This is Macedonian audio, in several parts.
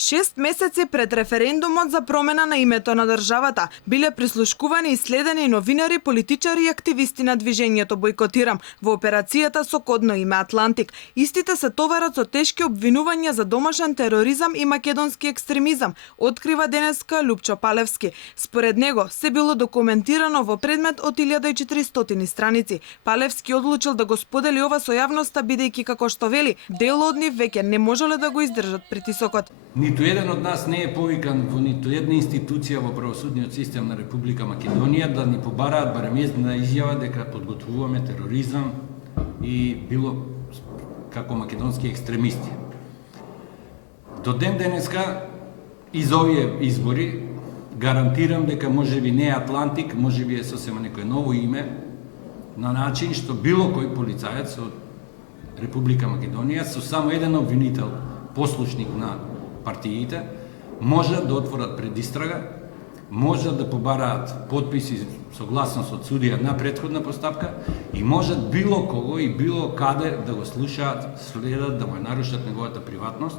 6 месеци пред референдумот за промена на името на државата биле прислушкувани и следени новинари, политичари и активисти на движењето Бојкотирам во операцијата со кодно име Атлантик. Истите се товарат со тешки обвинувања за домашен тероризам и македонски екстремизам, открива денеска Лупчо Палевски. Според него се било документирано во предмет од 1400 страници. Палевски одлучил да го сподели ова со јавноста бидејќи, како што вели, дел од нив веќе не можеле да го издржат притисокот. Ниту еден од нас не е повикан во ниту една институција во правосудниот систем на Република Македонија да ни побараат барем една изјава дека подготвуваме тероризам и било како македонски екстремисти. До ден денеска из овие избори гарантирам дека можеби не е Атлантик, можеби е сосема некој ново име, на начин што било кој полицаец од Република Македонија со само еден обвинител, послушник на партиите, можат да отворат предистрага, можат да побараат подписи согласност од судија на претходна постапка и можат било кого и било каде да го слушаат, следат, да му нарушат неговата приватност.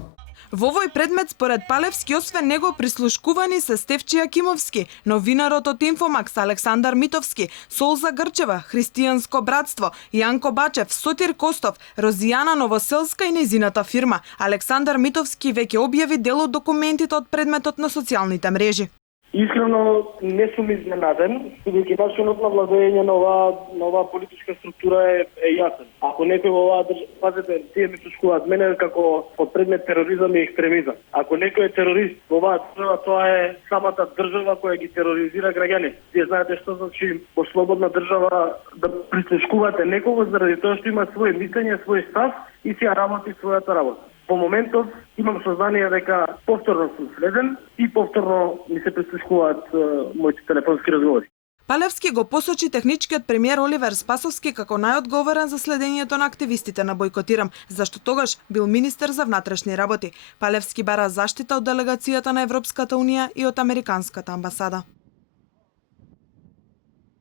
Во овој предмет, според Палевски, освен него прислушкувани се Стефчи Јакимовски, новинарот од Инфомакс Александар Митовски, Солза Грчева, Христијанско братство, Јанко Бачев, Сотир Костов, Розијана Новоселска и нејзината фирма. Александар Митовски веќе објави дел од документите од предметот на социјалните мрежи. Искрено не сум изненаден, бидејќи начинот на владење на оваа политичка структура е јасен. Ако некој во оваа држава, пазете, тие ми слушкуваат мене како под предмет тероризам и екстремизам. Ако некој е терорист во оваа држава, тоа е самата држава која ги тероризира граѓани. Тие знаете што значи во слободна држава да прислушкувате некого заради тоа што има своје мислење, свој став и си ја работи својата работа. По моментов имам сознание дека повторно сум следен и повторно ми се прислушкуваат моите телефонски разговори. Палевски го посочи техничкиот премиер Оливер Спасовски како најодговорен за следењето на активистите на Бојкотирам, зашто тогаш бил министер за внатрешни работи. Палевски бара заштита од делегацијата на Европската унија и од Американската амбасада.